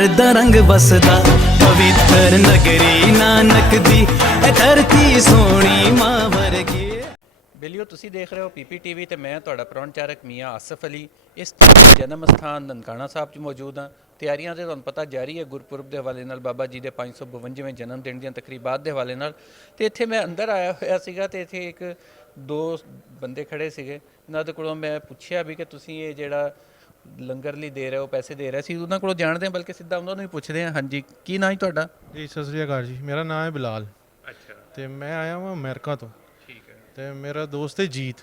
प्यार दा रंग बसदा पवित्र नगरी नानक दी ए धरती सोहनी मां वर्गी। ਬਿਲਿਓ ਤੁਸੀਂ ਦੇਖ ਰਹੇ ਹੋ PPTV ਤੇ ਮੈਂ ਤੁਹਾਡਾ ਪ੍ਰੋਣਚਾਰਕ ਮੀਆਂ ਆਸਫ ਅਲੀ। ਇਸ ਤਰ੍ਹਾਂ ਜਨਮ ਸਥਾਨ ਨਨਕਾਣਾ ਸਾਹਿਬ 'ਚ ਮੌਜੂਦ ਹਾਂ। ਤਿਆਰੀਆਂ ਤੇ ਤੁਹਾਨੂੰ ਪਤਾ ਜਾਰੀ ਹੈ ਗੁਰਪੁਰਬ ਦੇ ਹਵਾਲੇ ਨਾਲ, ਬਾਬਾ ਜੀ ਦੇ 552ਵੇਂ ਜਨਮ ਦਿਨ ਦੀਆਂ ਤਕਰੀਬਾਤ ਦੇ ਹਵਾਲੇ ਨਾਲ। ਤੇ ਇੱਥੇ ਮੈਂ ਅੰਦਰ ਆਇਆ ਹੋਇਆ ਸੀਗਾ ਤੇ ਇੱਥੇ ਇੱਕ ਦੋ ਬੰਦੇ ਖੜੇ ਸੀਗੇ, ਇਹਨਾਂ ਦੇ ਕੋਲੋਂ ਮੈਂ ਪੁੱਛਿਆ ਵੀ ਕਿ ਤੁਸੀਂ ਇਹ ਜਿਹੜਾ ਲੰਗਰ ਲਈ ਦੇ ਰਹੇ ਹੋ, ਪੈਸੇ ਦੇ ਰਹੇ ਸੀ, ਉਹਨਾਂ ਕੋਲੋਂ ਜਾਣਦੇ ਹਾਂ, ਬਲਕਿ ਸਿੱਧਾ ਉਹਨਾਂ ਨੂੰ ਹੀ ਪੁੱਛਦੇ ਹਾਂ। ਹਾਂਜੀ, ਕੀ ਨਾਂ ਹੈ ਤੁਹਾਡਾ? ਜੀ ਸਤਿ ਸ੍ਰੀ ਅਕਾਲ ਜੀ, ਮੇਰਾ ਨਾਮ ਹੈ ਬਿਲਾਲ। ਅੱਛਾ, ਤੇ ਮੈਂ ਆਇਆ ਹਾਂ ਅਮਰੀਕਾ ਤੋਂ। ਠੀਕ ਹੈ। ਤੇ ਮੇਰਾ ਦੋਸਤ ਹੈ ਜੀਤ,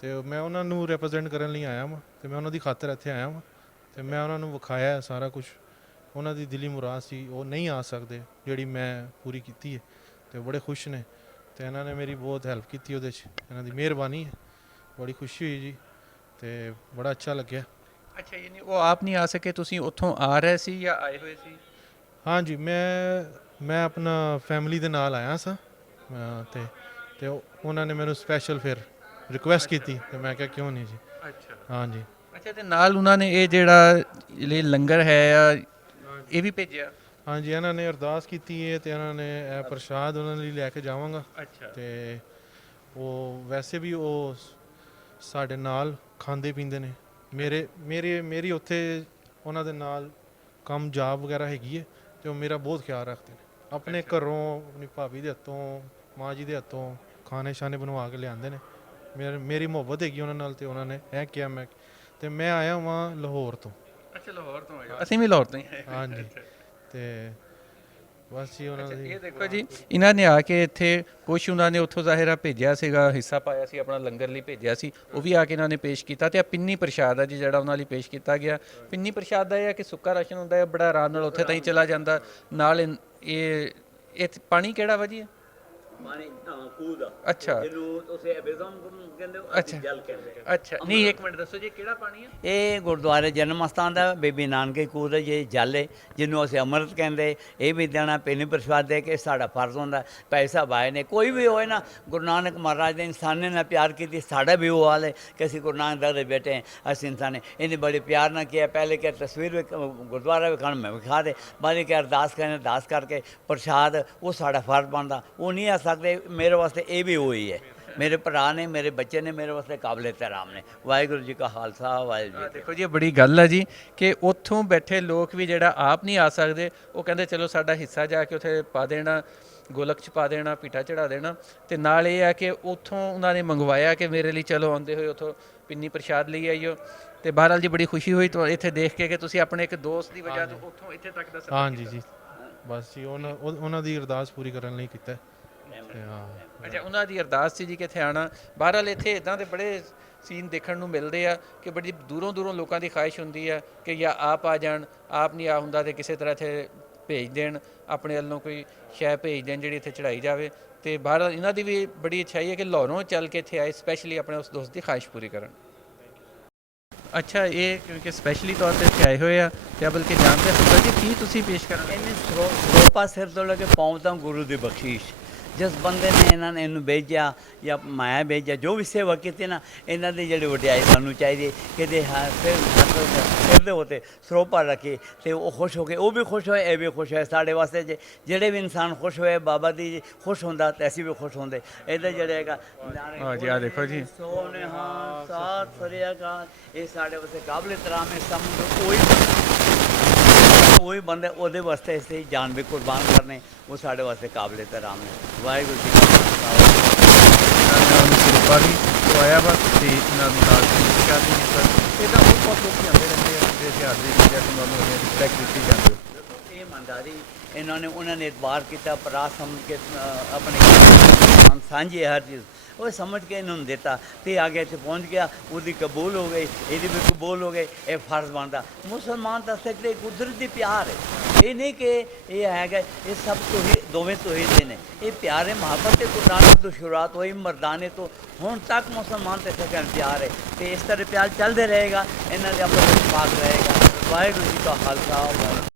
ਤੇ ਮੈਂ ਉਹਨਾਂ ਨੂੰ ਰਿਪਰੈਜ਼ੈਂਟ ਕਰਨ ਲਈ ਆਇਆ ਹਾਂ। ਤੇ ਮੈਂ ਉਹਨਾਂ ਦੀ ਖਾਤਰ ਇੱਥੇ ਆਇਆ ਹਾਂ ਤੇ ਮੈਂ ਉਹਨਾਂ ਨੂੰ ਵਿਖਾਇਆ ਸਾਰਾ ਕੁਝ। ਉਹਨਾਂ ਦੀ ਦਿਲੀ ਮੁਰਾਦ ਸੀ, ਉਹ ਨਹੀਂ ਆ ਸਕਦੇ, ਜਿਹੜੀ ਮੈਂ ਪੂਰੀ ਕੀਤੀ ਹੈ। ਤੇ ਬੜੇ ਖੁਸ਼ ਨੇ ਤੇ ਇਹਨਾਂ ਨੇ ਮੇਰੀ ਬਹੁਤ ਹੈਲਪ ਕੀਤੀ ਉਹਦੇ 'ਚ, ਇਹਨਾਂ ਦੀ ਮਿਹਰਬਾਨੀ ਹੈ। ਬੜੀ ਖੁਸ਼ੀ ਹੋਈ ਜੀ ਤੇ ਬੜਾ ਅੱਛਾ ਲੱਗਿਆ। ਅੱਛਾ, ਯਾਨੀ ਉਹ ਆਪ ਨਹੀਂ ਆ ਸਕੇ, ਤੁਸੀਂ ਉੱਥੋਂ ਆ ਰਹੇ ਸੀ ਜਾਂ ਆਏ ਹੋਏ ਸੀ? ਹਾਂਜੀ, ਮੈਂ ਆਪਣਾ ਫੈਮਿਲੀ ਦੇ ਨਾਲ ਆਇਆ ਸਾਂ ਤੇ ਉਹਨਾਂ ਨੇ ਮੈਨੂੰ ਸਪੈਸ਼ਲ ਫਿਰ ਰਿਕੁਐਸਟ ਕੀਤੀ ਤੇ ਮੈਂ ਕਿਹਾ ਕਿਉਂ ਨਹੀਂ ਜੀ। ਅੱਛਾ, ਹਾਂਜੀ। ਅੱਛਾ, ਤੇ ਨਾਲ ਉਹਨਾਂ ਨੇ ਇਹ ਜਿਹੜਾ ਇਹ ਲੰਗਰ ਹੈ ਆ ਇਹ ਵੀ ਭੇਜਿਆ? ਹਾਂਜੀ, ਇਹਨਾਂ ਨੇ ਅਰਦਾਸ ਕੀਤੀ ਹੈ ਤੇ ਇਹਨਾਂ ਨੇ ਇਹ ਪ੍ਰਸ਼ਾਦ ਉਹਨਾਂ ਲਈ ਲੈ ਕੇ ਜਾਵਾਂਗਾ। ਅੱਛਾ। ਤੇ ਉਹ ਵੈਸੇ ਵੀ ਉਹ ਸਾਡੇ ਨਾਲ ਖਾਂਦੇ ਪੀਂਦੇ ਨੇ। ਮੇਰੀ ਉੱਥੇ ਉਹਨਾਂ ਦੇ ਨਾਲ ਕੰਮ ਜਾਬ ਵਗੈਰਾ ਹੈਗੀ ਹੈ ਤੇ ਉਹ ਮੇਰਾ ਬਹੁਤ ਖਿਆਲ ਰੱਖਦੇ ਨੇ। ਆਪਣੇ ਘਰੋਂ ਆਪਣੀ ਭਾਬੀ ਦੇ ਹੱਥੋਂ, ਮਾਂ ਜੀ ਦੇ ਹੱਥੋਂ ਖਾਣੇ ਛਾਣੇ ਬਣਵਾ ਕੇ ਲਿਆਉਂਦੇ ਨੇ। ਮੇਰੀ ਮੁਹੱਬਤ ਹੈਗੀ ਉਹਨਾਂ ਨਾਲ ਤੇ ਉਹਨਾਂ ਨੇ ਇਹ ਕਿਹਾ। ਮੈਂ ਆਇਆ ਹਾਂ ਲਾਹੌਰ ਤੋਂ। ਅੱਛਾ, ਲਾਹੌਰ ਤੋਂ ਆਏ ਹੋ? ਅਸੀਂ ਵੀ ਲਾਹੌਰ ਤੋਂ ਹੀ ਆਏ। ਹਾਂਜੀ, ਤੇ ਬਸ ਜੀ ਉਹਨਾਂ ਦੀ ਇਹ ਦੇਖੋ ਜੀ, ਇਹਨਾਂ ਨੇ ਆ ਕੇ ਇੱਥੇ ਕੁਛ ਉਹਨਾਂ ਨੇ ਉੱਥੋਂ ਜ਼ਾਹਿਰਾ ਭੇਜਿਆ ਸੀਗਾ, ਹਿੱਸਾ ਪਾਇਆ ਸੀ, ਆਪਣਾ ਲੰਗਰ ਲਈ ਭੇਜਿਆ ਸੀ, ਉਹ ਵੀ ਆ ਕੇ ਇਹਨਾਂ ਨੇ ਪੇਸ਼ ਕੀਤਾ। ਤੇ ਆ ਪਿੰਨੀ ਪ੍ਰਸ਼ਾਦ ਆ ਜੀ ਜਿਹੜਾ ਉਹਨਾਂ ਲਈ ਪੇਸ਼ ਕੀਤਾ ਗਿਆ। ਪਿੰਨੀ ਪ੍ਰਸ਼ਾਦ ਦਾ ਇਹ ਹੈ ਕਿ ਸੁੱਕਾ ਰਾਸ਼ਨ ਹੁੰਦਾ ਹੈ, ਬੜਾ ਆਰਾਮ ਨਾਲ ਉੱਥੇ ਤਾਈਂ ਚਲਾ ਜਾਂਦਾ। ਨਾਲ ਇਹ ਪਾਣੀ ਕਿਹੜਾ ਵਾ ਜੀ? ਪਾਣੀ ਖੂਹ ਦਾ। ਅੱਛਾ, ਜਿਹਨੂੰ ਤੁਸੀਂ ਅਬੇਜ਼ਮ ਕਹਿੰਦੇ ਹੋ, ਅਸੀਂ ਜਲ ਕਹਿੰਦੇ। ਅੱਛਾ, ਨਹੀਂ ਇੱਕ ਮਿੰਟ ਦੱਸੋ ਜੀ ਕਿਹੜਾ ਪਾਣੀ ਹੈ? ਇਹ ਗੁਰਦੁਆਰੇ ਜਨਮ ਅਸਥਾਨ ਦਾ ਬੀਬੀ ਨਾਨਕੀ ਖੂਹ ਦਾ ਇਹ ਜਲ ਹੈ, ਜਿਹਨੂੰ ਅਸੀਂ ਅੰਮ੍ਰਿਤ ਕਹਿੰਦੇ। ਇਹ ਵੀ ਦੇਣਾ ਪਿੰਨੀ ਪ੍ਰਸ਼ਾਦ ਦੇ ਕੇ ਸਾਡਾ ਫਰਜ਼ ਹੁੰਦਾ। ਪੈਸਾ ਭਾਏ ਨੇ ਕੋਈ ਵੀ ਹੋਏ ਨਾ, ਗੁਰੂ ਨਾਨਕ ਮਹਾਰਾਜ ਦੇ ਇਨਸਾਨੇ ਨਾਲ ਪਿਆਰ ਕੀਤੀ। ਸਾਡਾ ਵੀ ਉਹ ਹਾਲ ਹੈ ਕਿ ਅਸੀਂ ਗੁਰੂ ਨਾਨਕ ਦੇ ਬੇਟੇ ਅਸੀਂ ਇਨਸਾਨ। ਇਹਨੇ ਬੜੇ ਪਿਆਰ ਨਾਲ ਕਿਹਾ। ਪਹਿਲੇ ਕਿ ਤਸਵੀਰ ਗੁਰਦੁਆਰਾ ਵਿਖਾਣ ਮੈਂ ਵਿਖਾ ਦੇ, ਬਾਅਦ ਕਿ ਅਰਦਾਸ ਕਰਨ, ਅਰਦਾਸ ਕਰਕੇ ਪ੍ਰਸ਼ਾਦ ਉਹ ਸਾਡਾ ਫਰਜ਼ ਬਣਦਾ। ਉਹ ਨਹੀਂ ਆ ਸਕਦੇ। ਮੇਰੇ ਵਾਸਤੇ ਇਹ ਵੀ ਉਹੀ ਹੈ। ਮੇਰੇ ਭਰਾ ਨੇ, ਮੇਰੇ ਬੱਚੇ ਨੇ, ਮੇਰੇ ਵਾਸਤੇ ਕਾਬਲੇ ਤਰਾਮ ਨੇ। ਵਾਹਿਗੁਰੂ ਜੀ ਕਾ ਖਾਲਸਾ, ਵਾਹਿਗੁਰੂ ਜੀ। ਦੇਖੋ ਜੀ, ਇਹ ਬੜੀ ਗੱਲ ਹੈ ਜੀ ਕਿ ਉੱਥੋਂ ਬੈਠੇ ਲੋਕ ਵੀ ਜਿਹੜਾ ਆਪ ਨਹੀਂ ਆ ਸਕਦੇ, ਉਹ ਕਹਿੰਦੇ ਚਲੋ ਸਾਡਾ ਹਿੱਸਾ ਜਾ ਕੇ ਉੱਥੇ ਪਾ ਦੇਣਾ, ਗੋਲਕ 'ਚ ਪਾ ਦੇਣਾ, ਪੀਠਾ ਚੜਾ ਦੇਣਾ। ਤੇ ਨਾਲ ਇਹ ਹੈ ਕਿ ਉੱਥੋਂ ਉਹਨਾਂ ਨੇ ਮੰਗਵਾਇਆ ਕਿ ਮੇਰੇ ਲਈ ਚਲੋ ਆਉਂਦੇ ਹੋਏ ਉੱਥੋਂ ਪਿੰਨੀ ਪ੍ਰਸ਼ਾਦ ਲਈ ਆਈਓ। ਤੇ ਬਹਰਾਲ ਜੀ ਬੜੀ ਖੁਸ਼ੀ ਹੋਈ ਤੋਂ ਇੱਥੇ ਦੇਖ ਕੇ ਕਿ ਤੁਸੀਂ ਆਪਣੇ ਇੱਕ ਦੋਸਤ ਦੀ ਵਜ੍ਹਾ ਤੋਂ ਉੱਥੋਂ ਇੱਥੇ ਤੱਕ ਦਾ ਸਫ਼ਰ ਹਾਂਜੀ ਜੀ, ਬਸ ਜੀ ਉਹਨਾਂ ਦੀ ਅਰਦਾਸ ਪੂਰੀ ਕਰਨ ਲਈ ਕੀਤਾ। ਹਾਂ, ਅੱਛਾ, ਉਹਨਾਂ ਦੀ ਅਰਦਾਸ ਸੀ ਜੀ ਕਿ ਇੱਥੇ ਆਉਣਾ। ਬਹਰਾਲ ਇੱਥੇ ਇੱਦਾਂ ਦੇ ਬੜੇ ਸੀਨ ਦੇਖਣ ਨੂੰ ਮਿਲਦੇ ਆ ਕਿ ਬੜੀ ਦੂਰੋਂ ਲੋਕਾਂ ਦੀ ਖਾਹਿਸ਼ ਹੁੰਦੀ ਆ ਕਿ ਜਾਂ ਆਪ ਆ ਜਾਣ, ਆਪ ਨਹੀਂ ਆ ਹੁੰਦਾ ਤੇ ਕਿਸੇ ਤਰ੍ਹਾਂ ਇੱਥੇ ਭੇਜ ਦੇਣ, ਆਪਣੇ ਵੱਲੋਂ ਕੋਈ ਸ਼ੈ ਭੇਜ ਦੇਣ ਜਿਹੜੀ ਇੱਥੇ ਚੜਾਈ ਜਾਵੇ। ਤੇ ਬਹਰਾਲ ਇਹਨਾਂ ਦੀ ਵੀ ਬੜੀ ਇੱਛਾਈ ਹੈ ਕਿ ਲਾਹੌਰੋਂ ਚੱਲ ਕੇ ਇੱਥੇ ਆਏ, ਸਪੈਸ਼ਲੀ ਆਪਣੇ ਉਸ ਦੋਸਤ ਦੀ ਖਾਹਿਸ਼ ਪੂਰੀ ਕਰਨ। ਅੱਛਾ, ਇਹ ਕਿਉਂਕਿ ਸਪੈਸ਼ਲੀ ਤੌਰ 'ਤੇ ਇੱਥੇ ਆਏ ਹੋਏ ਆ ਤੇ ਬਲਕਿ ਜਾਣਦੇ ਸੀ ਜੀ ਕੀ ਤੁਸੀਂ ਪੇਸ਼ ਕਰਨ? ਇਹਨੇ ਸਰੋਪਾ ਸਿਰ ਤੋਂ ਲੈ ਕੇ ਪਾਉਂ ਤੱਕ ਗੁਰੂ ਦੀ ਬਖਸ਼ਿਸ਼। ਜਿਸ ਬੰਦੇ ਨੇ ਇਹਨਾਂ ਨੇ ਇਹਨੂੰ ਭੇਜਿਆ ਜਾਂ ਮਾਇਆ ਭੇਜਿਆ, ਜੋ ਵੀ ਸੇਵਾ ਕੀਤੀ ਨਾ, ਇਹਨਾਂ ਦੀ ਜਿਹੜੀ ਵਡਿਆਈ ਸਾਨੂੰ ਚਾਹੀਦੀ ਕਿ ਦੇ ਸਿਰ ਦੇ ਉੱਤੇ ਸਰੋਪਾ ਰੱਖੇ ਤੇ ਉਹ ਖੁਸ਼ ਹੋ ਕੇ, ਉਹ ਵੀ ਖੁਸ਼ ਹੋਏ, ਇਹ ਵੀ ਖੁਸ਼ ਹੋਏ। ਸਾਡੇ ਵਾਸਤੇ ਜਿਹੜੇ ਵੀ ਇਨਸਾਨ ਖੁਸ਼ ਹੋਏ, ਬਾਬਾ ਦੀ ਖੁਸ਼ ਹੁੰਦਾ ਤੇ ਅਸੀਂ ਵੀ ਖੁਸ਼ ਹੁੰਦੇ। ਇਹਦਾ ਜਿਹੜਾ ਹੈਗਾ ਹਾਂ ਜੀ, ਆ ਦੇਖੋ ਜੀ, ਸੋਨੇ ਹਾਂ ਸਾਥ ਸਰਿਆਕਾਲ, ਇਹ ਸਾਡੇ ਵਾਸਤੇ ਕਾਬਲੇ ਤਰਾਮ ਹੈ। ਸਮਝ ਕੋਈ ਬੰਦੇ ਉਹਦੇ ਵਾਸਤੇ ਅਸੀਂ ਜਾਨ ਵੀ ਕੁਰਬਾਨ ਕਰਨੇ, ਉਹ ਸਾਡੇ ਵਾਸਤੇ ਕਾਬਲੇ ਤਰਾਮ ਨੇ। ਵਾਹਿਗੁਰੂ ਜੀ ਕਾ ਸਰੂਪਾ ਵੀ ਉਹ ਆਇਆ ਵਾ ਤੇ ਇਹਨਾਂ ਨੂੰ ਨਾਲ ਸ਼ਾਦੀ ਨਹੀਂ ਸਰ। ਇਹਦਾ ਬਹੁਤ ਲੋਕ ਆਉਂਦੇ ਰਹਿੰਦੇ ਆ ਜਿਹੜੇ ਇਤਿਹਾਸ ਦੀ ਵਜ੍ਹਾ ਤੋਂ ਉਹਨਾਂ ਨੂੰ ਰਿਸਪੈਕਟ ਦਿੱਤੀ ਜਾਂਦੀ ਹੈ। ਇਹ ਇਮਾਨਦਾਰੀ ਉਹਨਾਂ ਨੇ ਇਤਬਾਰ ਕੀਤਾ, ਪਰਾ ਸਮਝ ਕੇ ਆਪਣੇ ਸਾਂਝੀ ਹਰ ਚੀਜ਼ ਉਹ ਸਮਝ ਕੇ ਇਹਨਾਂ ਨੂੰ ਦਿੱਤਾ ਤੇ ਆਗੇ ਇੱਥੇ ਪਹੁੰਚ ਗਿਆ। ਉਹਦੀ ਕਬੂਲ ਹੋ ਗਈ, ਇਹਦੀ ਵੀ ਕਬੂਲ ਹੋ ਗਈ। ਇਹ ਫਰਜ਼ ਬਣਦਾ ਮੁਸਲਮਾਨ ਦਾ ਸਿੱਖ ਕੁਦਰਤ ਦੀ ਪਿਆਰ ਹੈ। ਇਹ ਨਹੀਂ ਕਿ ਇਹ ਹੈਗਾ, ਇਹ ਸਭ ਤੋਂ ਹੀ ਦੋਵੇਂ ਤੋਂ ਹੀ ਦੇ ਨੇ। ਇਹ ਪਿਆਰ ਹੈ, ਮੁਹੱਬਤ ਹੈ। ਗੁਰੂ ਨਾਨਕ ਤੋਂ ਸ਼ੁਰੂਆਤ ਹੋਈ, ਮਰਦਾਨੇ ਤੋਂ ਹੁਣ ਤੱਕ ਮੁਸਲਮਾਨ ਤੇ ਸਿੱਖਾਂ ਪਿਆਰ ਹੈ ਤੇ ਇਸ ਤਰ੍ਹਾਂ ਪਿਆਰ ਚੱਲਦੇ ਰਹੇਗਾ। ਇਹਨਾਂ ਦੇ ਆਪਣਾ ਪਾਕ ਰਹੇਗਾ। ਵਾਹਿਗੁਰੂ ਜੀ ਕਾ ਖਾਲਸਾ।